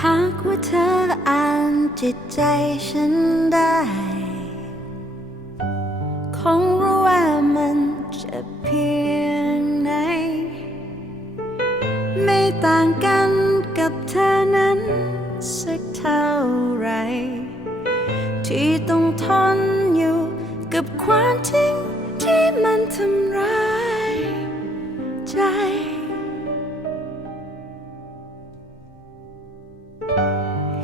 หากว่าเธออ่านจิตใจฉันได้ คงรู้ว่ามันจะเพียงไหน ไม่ต่างกันกับเธอนั้นสักเท่าไร ที่ต้องทนอยู่กับความจริงที่มันทำร้ายใจ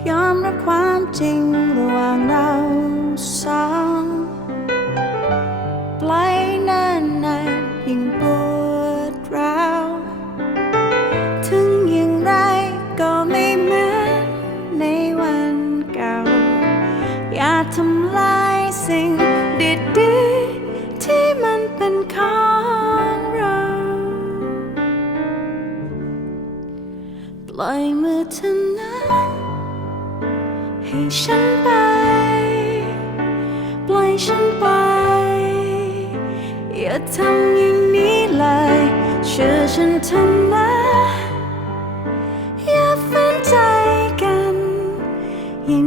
ยอมรับความจริงระหว่างเราสอง ปล่อยมือเธอนะให้ฉันไป ปล่อยฉันไป อย่าทำอย่างนี้เลยเชื่อฉันเถอะนะอย่าฝืนใจกันอย่าง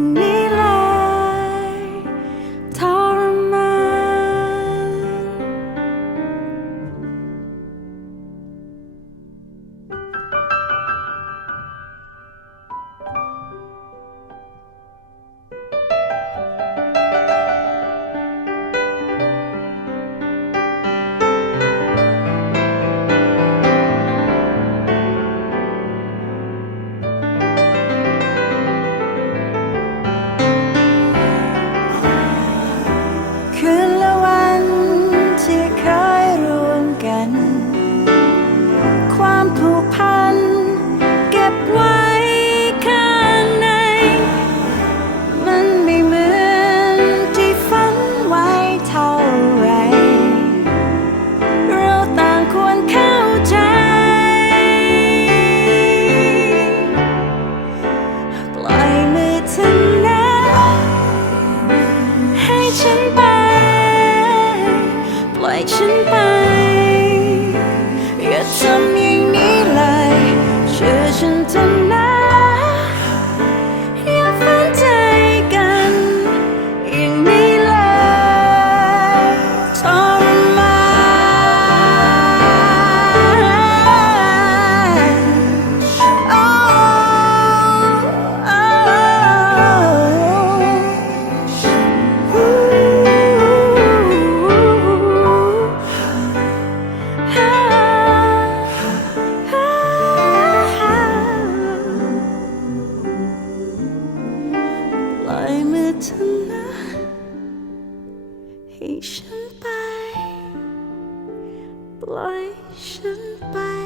ฉันไป ปล่อยฉันไป อย่าทำ เธอนะให้ฉันไป ปล่อยฉันไป